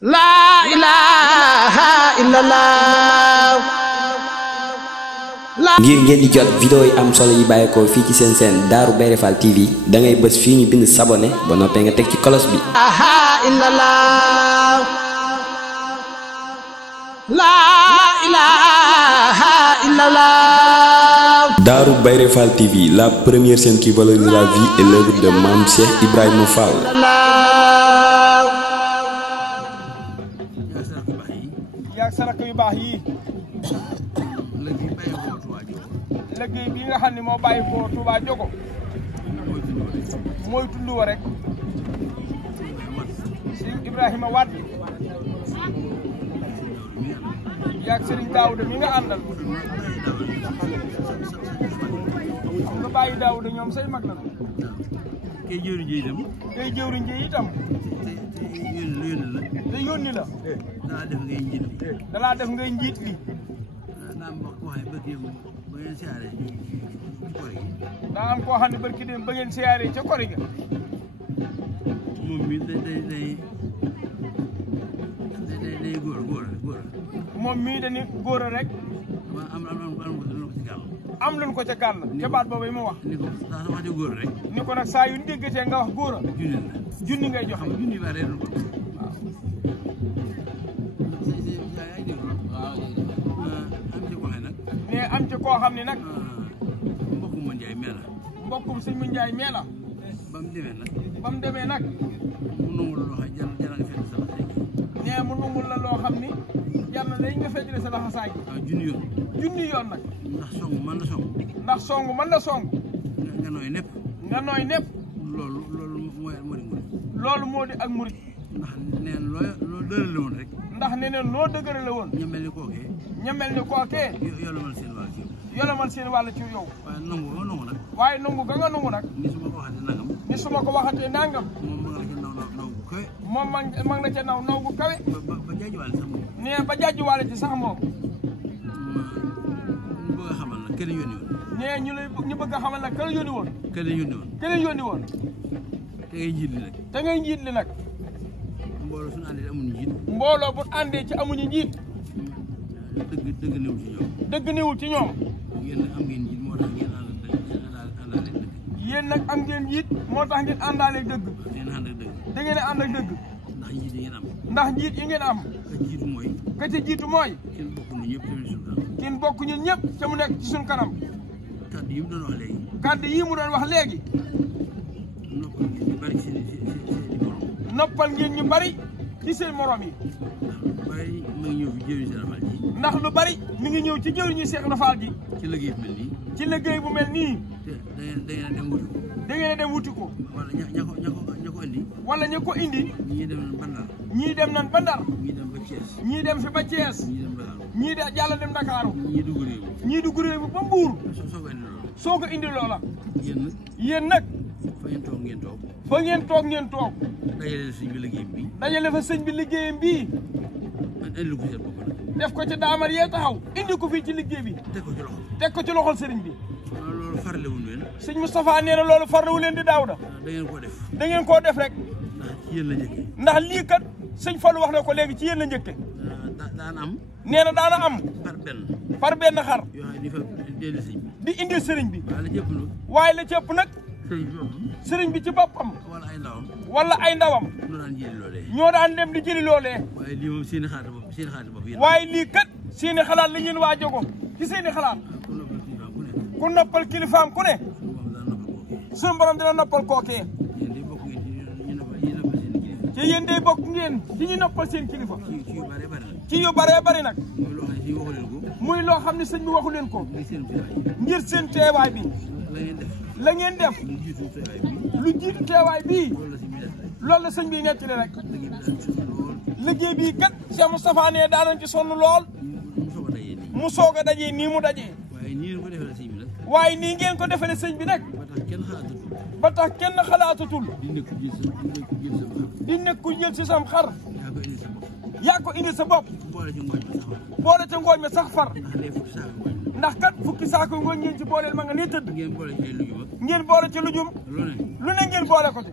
La ilaha illallah. ngir ngeen di jot vidéo yi am solo yi bàyyeekoo fii ci seen chaîne Darou Bairé Fall TV da ngay bës fii ñu bind s'abonné ba noppee nga teg ci cloche bi. La ilaha illallah. Darou Bairé Fall TV, la première chaîne qui valorise la vie et l'œuvre de Mame Cheikh Ibrahima Fall. yaag sa rakk yu baax yi liggéey bi nga xam ne moo bàyyi ko Touba Jogo mooy tund wa rek Cheikh Ibrahima Wade yaag Serigne Daouda mi nga àndal xam nga bàyyi Daouda ñoom say mag la kay jëwriñ ji itam kay jëwriñ ji itam te yónni la dalaa def ngay njiit li daa am koo xam ne barki dem ba ngeen siyaaree ca kori ga moom mi day góor moom mii dañu góor a rek am luñ ko ca gàll ca baat boobu mu wax ni ko daa wax di góor rek ni ko nag saa yu déggatee nga wax góor a junni ngay joxe junni ba reerul ko mais am ci koo xam ne nag mbokkum ma Njaay mee la mbokkum sëñ mu Njaay mee la ba mu demee nag mu nungul loo xam jar nga fekk sa laxasaay nee mu nungul la loo xam ni jar na léegi nga fekkle sa laxasaay junni yoon nag ndax song mën la song ndax song mën la song nga nooy nepp loolu moo di ak murit ndax neen loo dëgërale woon rek ndax neneen loo dëgërale woon ña mel ni kookee yolomal seen wàll ci yow waaye nangu nag waaye nangu ga nga nangu nag ni su ma ko waxatee nangam moom ma nga la ca naw gu kawe ba jaajuwaale sax moom nee ba jaajuwaale ci sax moom ñu bëgg a xamal nag kenn yónni woon nee ñu bëgg a xamal nag kenn yónni woon te ngay njiit li nag te ngay njiit li nag mbooloo suñu àndee amuñu njiit mbooloo bu àndee ci amuñu njiit dëgg newul ci ñoom yéen nag am ngeen njiit moo tax ngeen àndaale dëgg da ngeen a ànd ak dëgg ndax njiit yi ngeen am ka ca jiitu mooy kenn bokk ñun ñëpp ca mu nekk ci suñ kanam kàddu yi mu doon wax léegi noppal ngeen ñu bari ci seen morom yi ndax lu bari mi ngi ñëw ci jëwriñu Cheikh Ibra Fall ji ci liggéey bu mel nii da ngeen a dem wuti ko wala ña ko indi ñii dem nan ba Ndar ñii dem fi ba Thiès ñii de jàll dem Ndakaaru ñii dugg réew mi ba Mbuur soo ko indi loola yéen nag fa ngeen toog dajale fa sëñ bi liggéeyam bii def ko ci daamar yee taxaw indi ko fii ci liggéey bi teg ko ci loxol sëriñ bi sëñ Moustapha nee na loolu farlewu leen di Daouda da ngeen koo def rek ndax lii kat sëñ Fallou wax na ko léegi ci yéen la njëkke nee na daana am par benn xar di indil sëriñ bi waaye la ci ëpp nag sëriñ bi ci boppam wala ay ndawam ñoo daan dem di jëli loolee waaye lii kat seeni xalaat la ñeen waa Jogo ci seeni xalaat ku noppal kilifaam ku ne suñu borom dina noppal kookee ci yéen day bokk ngeen ci ñu noppal seen kilifa ci yu bare bari nag muy loo xam ne sëñ bi waxu leen ko ngir seen teewaay bi la ngeen def lu jiitu teewaay bii loolu la sëñ bi nettali rek liggéey bii kat Cheikh Moustapha ne daanañ ci sonn lool mu soog a dajee nii mu dajee waaye nii ngeen ko defale sëñ bi nag ba tax kenn xalaatatul di nekku jël si sam xar yaa ko indi sa bopp boole ca ngooñ ma sax far ndax kat fukki saako ngooñ ngeen ci booleel ma nga nii tëdd ngeen boole ci lujum lu ne ngeen boole ko ci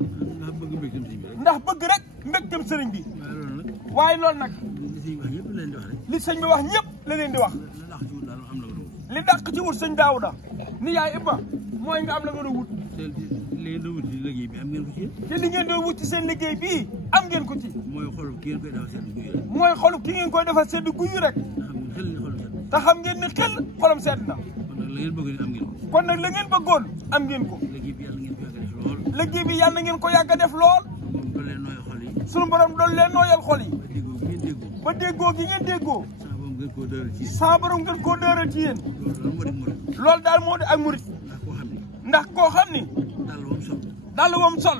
ndax bëgg rek mbégteem sëriñ bi waaye loolu nag li sëñ bi wax ñëpp leen di wax rek. li sëñ bi wax ñëpp la leen di wax la dàq ci wut daal am na ko. li dàq ci wut sëñ Daawuda ni yaay Ibba mooy nga am la nga doon wut te li ngeen doon wut ci liggéey bi am ngeen ko ci. te li ngeen doon wut ci seen liggéey bii am ngeen ko ci mooy xolu ki ngeen koy defal seen guy rek. mooy xolu ki ngeen koy defal sedd guyu rek nga xam ne xel ni xolu seen. te xam ngeen ne xel xolam sedd na kon nag la ngeen bëgg ni am ngeen ko. kon nag la ngeen bëggoon am ngeen ko liggéey bi yàlla ngeen ko yàgg a def lool. liggéey bi yàlla ngeen ko yàgg a def lool moom doon leen nooy xol yi. sunu borom doon leen nooyal xol yi ba déggoo bi ngeen déggoo. ba déggoo gi ngeen déggoo saa borom gën koo dëral ci yéen. saa borom ngeen koo dëral ci yéen loolu moo di murid. loolu daal moo di ak murit ndax koo xam ne. ndax koo xam ni dàll moom sol. dàll moom sol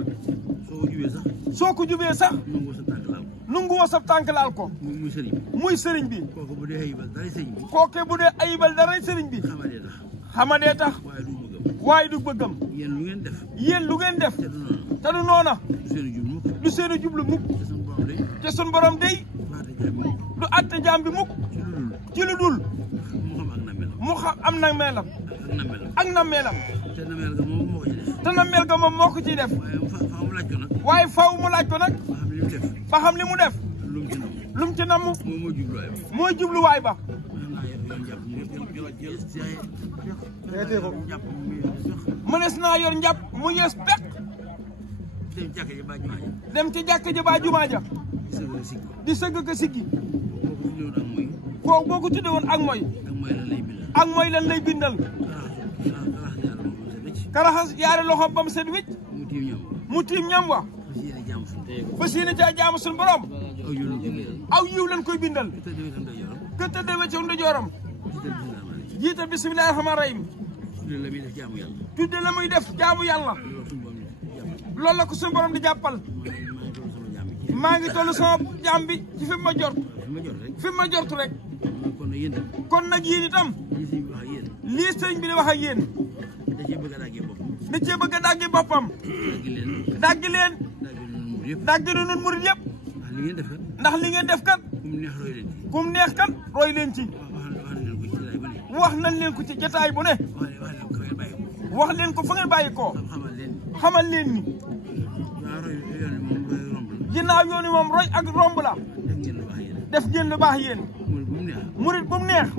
soo ko jubee sax. soo ko jubee sax nangu woo sa tànk laal ko. nungu woo sa tànk laal ko muy sëriñ bi. muy sëriñ bi kooku bu dee ayibal dara sëriñ bi. kooke bu dee ayibal dara sëriñ bi xamadee tax. xamadee tax waaye du bëggam. waaye du bëggam yéen lu ngeen def. yéen lu ngeen def te du noonu. te du noona du seen i jub mukk. du seeni jublu mukk te suñu borom day. te sun borom day du àtte jaam bi mukk. du atte jaam bi mukk ci lu dul. mu xam ak na melam mu xam am na melam. ak na melam ak na melam. te na mel ga moom moo ko ci def te na mel ga moom moo ko ciy def. waaye fa mu laaj ko nag waaye faw mu laaj ko nag. ba xam li mu def ba xam li mu def. lu mu ci nam lu mu ci namm. moom moo jubluwaay ba mooy jubluwaay ba. mënees naa yor njàpp mu yees peq. dem jàkka ji ba jumaa ja dem ci jàkk ja ba jumaa ja. di sëgg di sëgg si ka siggi. boobu kooku boo ko tuddee woon ak mooy. ak mooy lan lay bindal ak mooy lan lay bindal. karaxas karaxas yaari loxoom ba mu set wicc. mu tiim ñam mu tiim ñam wa. fas yéene jaamu suñu fas yéene caa jaamu suñu borom. aw yu lu jëlee aw yiw lañ koy bindal. te demee tam day yoram ka tëddee weccu ndeyjooram. jiital bismillah jiite bismillahi rahmaani rahim. la muy def jaamu yàlla tudde la muy def jaamu yàlla. loolu suñu borom di jàpp loolu la ko suñu borom di jàppal. maa ngi toll sama jaam bi maa ngi toll sama jaam bi ci fi ma jort. fi ma jot rek fi ma jortu rek. kon nag yéen tam kon nag yéen itam. lii sëñ bi wax ak yéen lii sëriñ bi di wax ak yéen. da cee bëgg a daggee bopp da cee bëgg a dàggi boppam. daggi leen dàggi leen. daggi leen muur dàggi na nun murit yëpp yëpp. ndax li ngeen def kat ndax li ngeen def kat. kum neex roy leen ci kum neex kat roy leen ci. wax nañ leen ko ci jataay bu ne wax nañ leen ko ci jotaay bu ne. wax leen ko fa ngeen bàyyi ko wax leen ko fa ngeen bàyyi ko. xamal leen ni xamal leen ni. waa roy yoon moom roy romb la ginnaaw yooni moom roy ak romb la. def ngeen lu baax yéen def ngeen lu baax yéen. murit bu mu neex murit bu mu neex.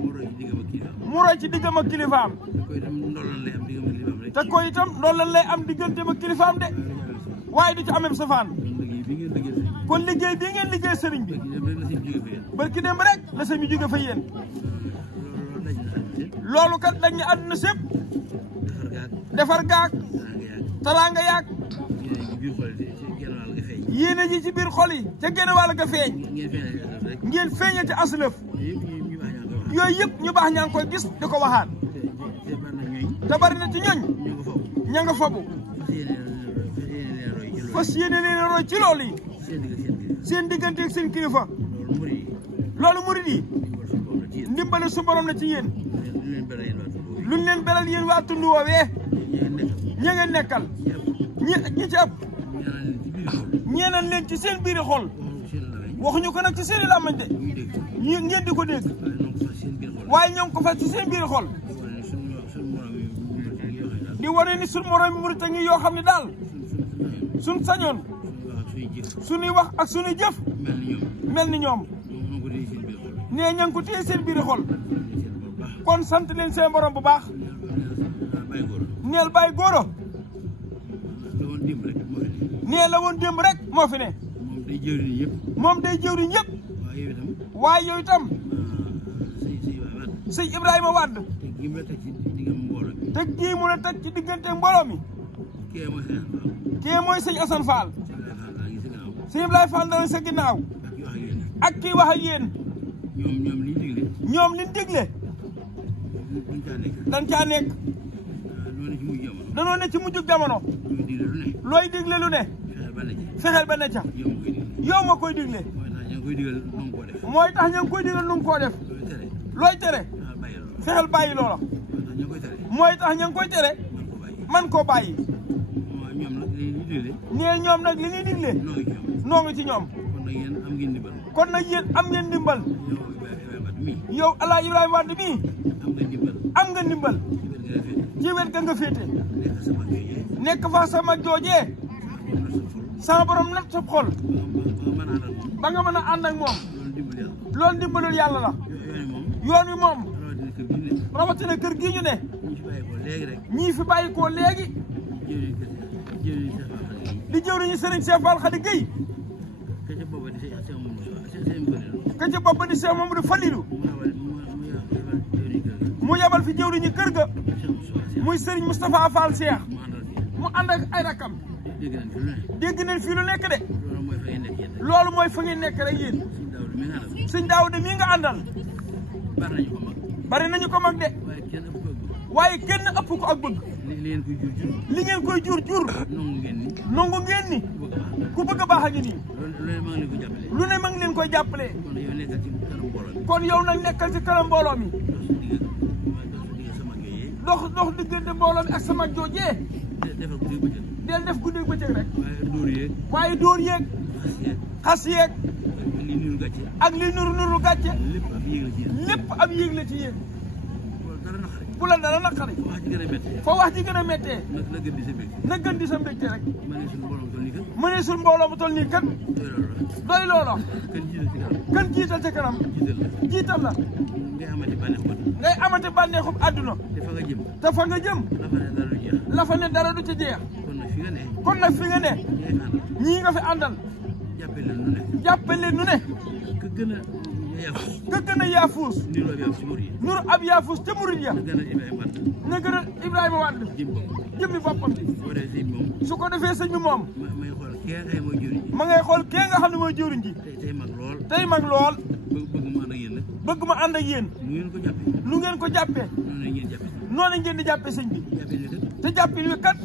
mu roy ci diggam ak kilifaam mu roy ci diggam ak kilifaam. te koy itam ndollan lay am diggam ak kilifaam rek te ko itam loolu lan lay am digganteem ak kilifaam de. waaye du ci amee safaan. kon liggéey bi ngeen liggéey sëriñ kon liggéey bi ngeen liggéey sëriñ bi. dem rek la seen jóge fa yéen barki dem rek la sëñ bi jóge fa yéen. loolu daj na loolu kat dañ ne àdduna sépp defar gaag defar gaag teraanga yaag taraanga yaag yéen ji ci biir xol yi ci genn wàll ga feeñ yéene ji ci biir xol yi ca genn wàll ga feeñ. ngeen feeñal ngeen feeñal ci ci aslëf rek aslëf. yooyu yëpp ñu baax ñaa ngi koy wax yooyu yëpp ñu baax ñaa ngi koy gis di ko waxaat. te bari na ñooñ te bari na ci ñooñ ñu nga faw ña nga fabu. fas yéene leen roy ci loolu fas yéene leen roy ci loolu yi. seen digg seen diggante seen kilifa ak seen kilifa. loolu murid yi loolu murid yi ndimbal suñu borom la ci yéen ndimbale su borom la ci yéen. lu leen luñ leen beral yéen waa tund woowee. ñu ngeen nekkal ña ngeen nekkal. ñi ci ëpp. ñaanal leen ci biir xol ñeenal leen ci biir xol. waxuñu ko nag ci seen i làmmañ de. ñuy dégg ñu ngeen di ko dégg. waaye noonu ko fas seen biir xol waaye ñoo ngi ko fas ci seen biir xol. di wane ni suñu morom yi murit yi yoo xam ne daal suñ sañoon suñuy wax ak suñuy jëf mel ni ñoom nee ña ngi ko téye seen biir xol. kon sant leen seen borom bu baax. neel bàyyi góoro nee la woon démb rek moo fi ne. moom day jëwriñ ñëpp. waaye yow itam sëñ Ibrahima Wade teg gii mu la teg ci diggante mbooloo mi. kii mooy sëñ Assane Fall. sëñ Ibrahima Fall dana sa ginnaaw. ak kii wax ak yéen. ñoom liñ digle. dañ caa nekk. danoo ne ci mujjug jamono. looy digle lu ne. fexeel ba ne ca. yow ma koy digle. mooy tax ña ngi koy digal nu mu koo def. looy tere. fexeel bàyyi loola. mooy tax ña ngi koy tere. man koo bàyyi. nee ñoom nag li ñuy digle. noo ngi ci ñoom. kon nag yéen am ngeen ndimbal. yow El Hadj Ibrahima Wade mii. am nga ndimbal. ci wet ga nga féete. nekk fa sa mag joojee. sama borom natt sa xol ba nga mën a ànd ak moom loolu ndimbalul yàlla la yoon wi moom rawatina kër gi ñu ne ñii fi bàyyi ko léegi di jëwriñu Serigne Cheikh Fall Khady Gueye ka ca bopp di Cheikh Mamadou Falilou mu yebal fi jëwriñu kër ga muy Serigne Moustapha Fall Cheikh mu ànd ak ay rakam dégg nañ fi lu nekk de loolu mooy fa ngeen nekk rek yéen sëñ Daawuda mii nga àndal bari nañu ko mag de waaye kenn ëpp ko ak bëgg li ngeen koy jur nongu ngeen ni ku bëgg a baax a ngi nii lu ne ma ngi leen koy jàppale kon yow nag nekkal ci kanam mbooloo mi dox diggante mbooloo mi ak sa mag joojee del def guddeeg bëccëg rek waaye dóor yeeg xas yeeg ak li nuru gàcce lépp ab yéeg la ci yéen bu la dara naqari fa wax ji gën a méttee na gën di sa mbégte rek mu ne suñ mbooloo mu toll nii kat doy loola kan jiital ca kanam jiital la ngay amati bànneexub àdduna te fa nga jëm la fa ne dara du ca jeex kon nag fi nga ne ñii nga fi àndal jàppe leen nu ne ka gën a yaafuus nuru ab yaafuus ca murid ya na gën a Ibrahima Wade jëmmi boppam bi su ko defee sëñ bi moom ma ngay xool kee nga xam ne mooy jëwriñ ji tey mag lool bëgg ma ànd ak yéen nu ngeen ko jàppee noonu ngeen di jàppee sëñ bi te jàppin wi kat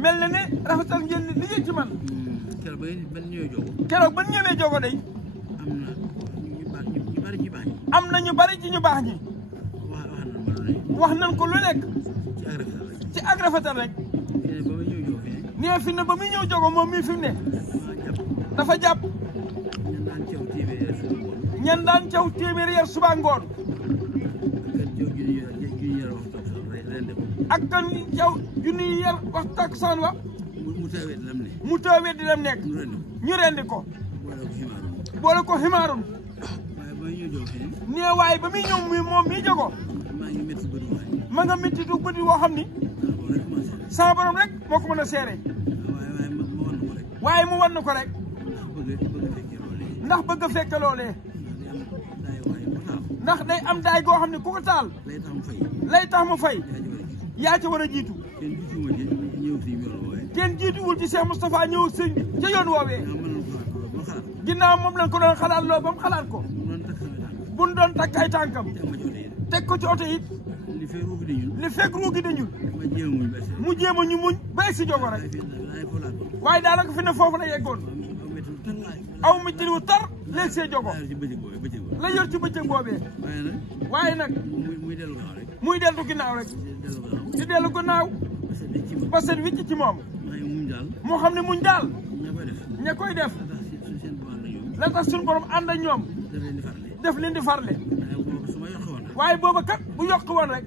mel na ne rafetal ngeen li ngeen ci man keroog ba ñëwee jogo day am na ñu bari ci ñu baax ñi wax nañ ko lu nekk ci ak rafetal rek nee fi ne ba muy ñëw jogo moom mii fi mu ne dafa jàpp ñan daan caw téeméeri yar suba ngoon ak kan caw junniy yar wax takkusaan wa mu tawee di dem nekk ñu rendi ko boole ko ximaarun nee waaye ba muy ñëw mi moom mii jogo ma nga métti du bëti woo xam ni sama borom rek moo ko mën a seere waaye mu wan na ko rek ndax bëgg a fekke loolee ndax day am daay goo xam ne ku ko taal lay tax mu fay yaa ca war a jiitu kenn jiituwul ci Cheikh Moustapha ñëw ak sëñ bi ca yoon woowee ginnaaw moom lañ ko doon xalaat loo ba mu xalaat ko buñ doon takk ay tànkam teg ko ci oto it li fekk ruugi dañul mu jéem a ñu muñ ba egg si jogo rek waaye daanaka fi ne foofu la yeggoon aw mi wu tar léegi see jogo la yor ci bëccëg boobee waaye nag muy dellu ginnaaw rek di dellu ginnaaw ba seen wicc ci moom moo xam ne muñ daal ña koy def la tax suñu borom ànd ak ñoom def leen di farle waaye booba kat bu yokk woon rek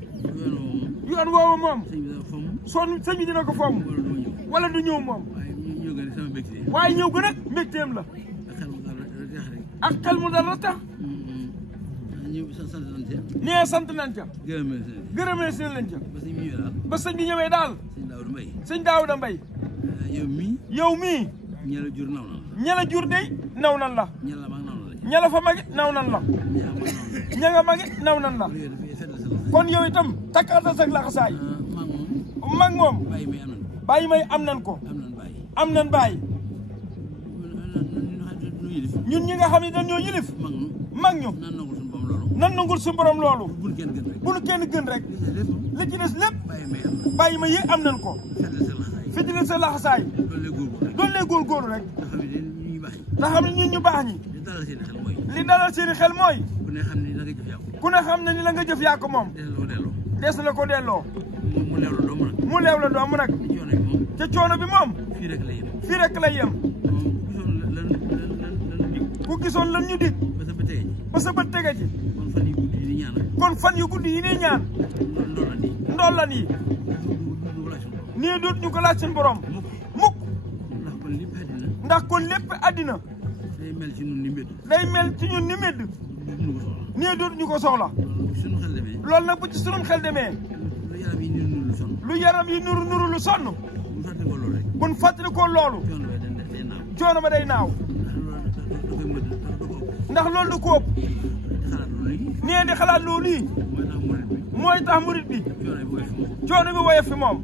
yoon woowu moom son sëñ bi dina ko fomm wala du ñëw moom waaye ñëw gën a mbégteem la ak xel mu dara tax nee sant nañ ca gërëmee si nañ ca ba sëñ bi ñëwee daal sëñ Daawuda Mbay yow mii ña la jur dey naw nan la ña la fa magi naw nan la ña nga magi naw nan la kon yow itam takkaatal sag laxasaay mag moom bàyyi may am nan ko am nan bàyyi ñun ñi nga xam ne dañoo yilif mag ñu nan nangul suñu borom loolu bu nu kenn gën rek li ci des lépp bàyyi ma yi am nan ko fi dina sa laxasaay doon lee góorgóorlu rek te xam ne ñun ñu baax ñi li dalal seeni xel mooy ku ne xam ne ni la nga jëf yaa ko moom des la ko delloo mu leew la doomu nag ca coono bi moom fii rek lay yem ku gisoon lan ñu dig ba sa bët tege ci kon fan yu guddi yi nii ñaan ndollan yi nii doot ñu ko laaj seen borom mukk ndax kon lépp àddina day mel ci ñun ni mbedd day mel ci ñun ni mbedd nee dootuñu ko soxla loolu nag bu ci sunum xel demee lu yaram yi nuru lu sonn buñ fàttali ko loolu coono ba day naaw ndax loolu du ko ëpp nee di xalaat loolu yi mooy tax murit bi coono bi woyof fi moom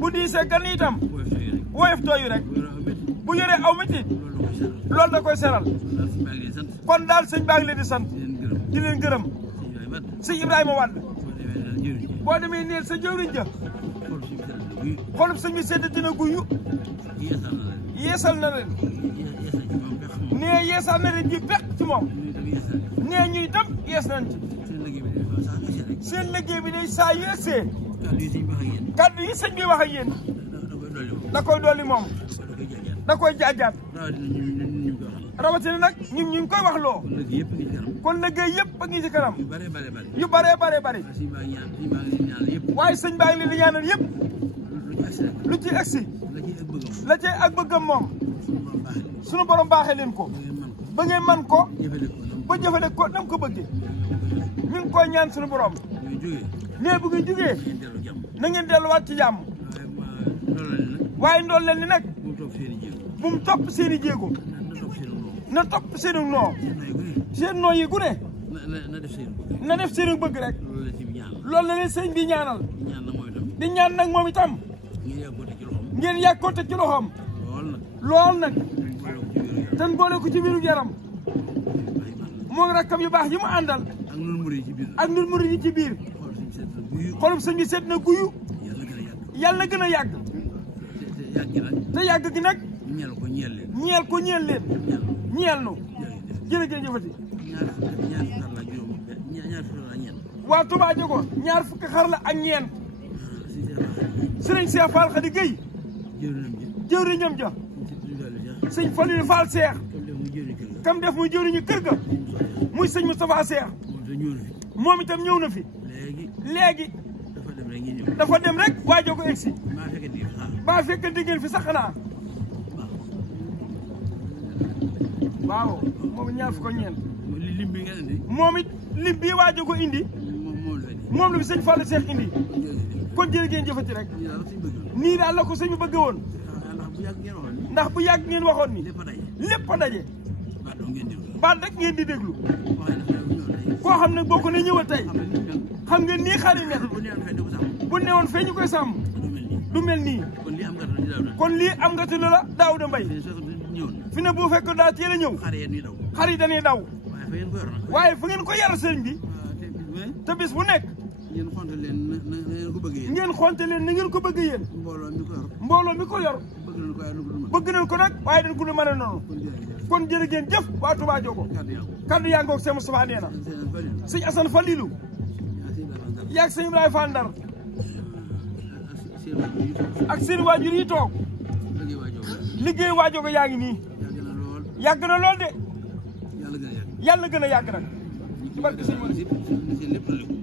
bu diisee gan itam woyof tooyu rek bu yoree aw metit loolu da koy seral kon daal sëñ baa ngi leen di sant di leen gërëm sëñ Ibrahima Wade boo demee neel sa jëwriñ ja xolub sëñ bi sedd dina guyu yeesal na leen nee yeesal na leen ji peq ci moom nee ñuy dem yees nañ ci seen liggéey bi day saa yeesee kaddu yi sëñ bi wax ak yéen da koy dolli moom da koy jaajaat rawatina nag ñun ñu ngi koy wax loo kon liggéey yëpp a ngi ci kanam yu bare waaye sëñ baa ngi leen di ñaanal yëpp lu ci egsi la cay ak bëggam moom sunu borom baaxee leen ko ba ngeen man ko ba jëfale ko nam ko bëggee mi ngi koy ñaan sunu borom nee bu ngeen jógee na ngeen delluwaat ci jàmm waaye ndool leen ni nag bu mu topp seen i jéego na topp seenu noo seen noo yi gu ne na def seenu bëgg rek loolu la leen sëñ bi ñaanal di ñaan nag moom itam ngeen yàgg ko teg ci loxoom lool nag ten boole ko ci biiru yaram moo rakkam yu baax yi mu àndal ak nun murid yi ci biir xolum sëñ bi seet na guyu yàlla gën a yàgg te yàgg gi nag ñeel ko ñeel leen ñeel nu jërëjëf jëfati waa Touba Diogo ñaar fukki xar la ak ñeent sëriñ Cheikh Fall Khady Gueye jëwriñam ja sëñ Falilou Fall Cheikh kam def muy jëwriñu kër ga muy sëñ Moustapha Cheikh moom itam ñëw na fi léegi dafa dem rek waa Diogo egsi ba fekkante ngeen fi sax xanaa waaw moom ñaar fukk ak ñeent moom it lim bii waa Diogo indi moom la fi sëñ Fallou Cheikh indi kon jërë ngeen jëfati rek nii daal la ko sëñ bi bëgg woon ndax bu yàgg ngeen waxoon ni lépp a daje baat rek ngeen di déglu koo xam ne boo ko ne ñëwal tey xam ngeen nii xar yi mel bu newoon fee ñu koy sàmm du mel nii kon lii am nga te loola Daouda Mbaye fi ne bu fekk daa teel a ñëw xar yi dañuy daw waaye fu ngeen ko yar sëñ bi te bis bu nekk ngeen xonte leen na ngeen ko bëgg yéen mbooloo mi ko yor bëgg nañ ko nag waaye dañ ko lu mën a noonu kon jërë ngeen jëf waa Touba Diogo kaddu yaa ngoog sëñ Moustapha nee na sëñ Assane Falilou yaag sëñ Ibrahima Fall Ndar ak seen waajur yi toog liggéey waa Diogo yaa ngi nii yàgg na lool de yàlla gën a yàgg nag ci barke sëñ Mor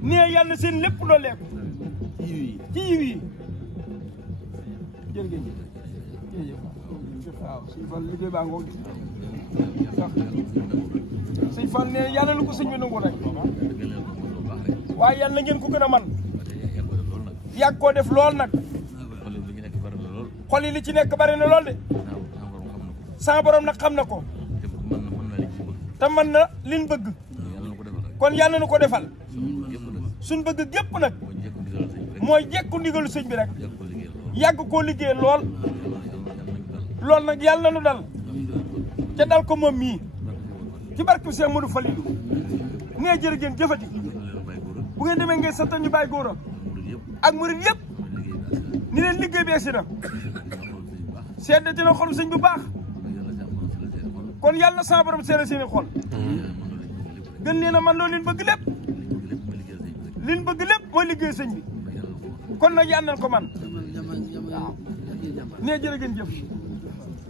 nee yàlla na seen lépp dooleeku ci yiw yi jërëjëf waaw sëñ Fall liggéey baa ngoog sëñ Fall nee yàlla lu ko sëñ bi nangu rek waaye yàlla na ngeen ko gën a man yàgg koo def lool nag xol yi li ci nekk bari na lool de sama borom nag xam na ko te mën na liñ bëgg kon yàlla na ko defal suñ bëgg gépp nag mooy jekku ndigalu sëñ bi rek yàgg koo liggéey lool lool nag yàlla na nu dal ca dal ko moom mii ci barke Cheikh Modou Falilou nee jërë ngeen jëfati bu ngeen demee ngeen santal ñu bàyyi góor ak murid yëpp ni leen liggéey bi egsi na seet dina xol sëñ bu baax kon yàlla sa borom seere seeni xol gën leen a man loo leen bëgg lépp liñ bëgg lépp mooy liggéey sëñ bi kon nag yàlla nañ ko man waaw nee jërë ngeen jëf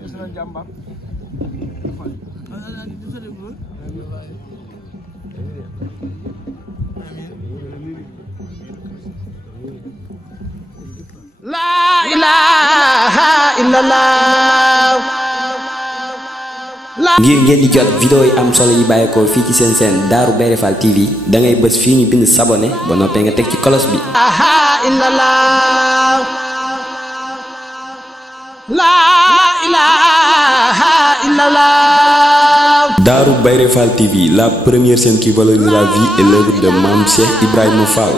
yes nañ jàmbaar la ilaha illallah ngir ngeen di jot vidéo yi am solo yi bàyyeekoo fii ci seen Darou Bairé Fall TV da ngay bës fii ñu bind s'abonner ba noppee nga teg ci cloche bi. Darou Bairé Fall TV, la première chaîne qui valorise la vie et l'œuvre de Mame Cheikh Ibrahima Fall.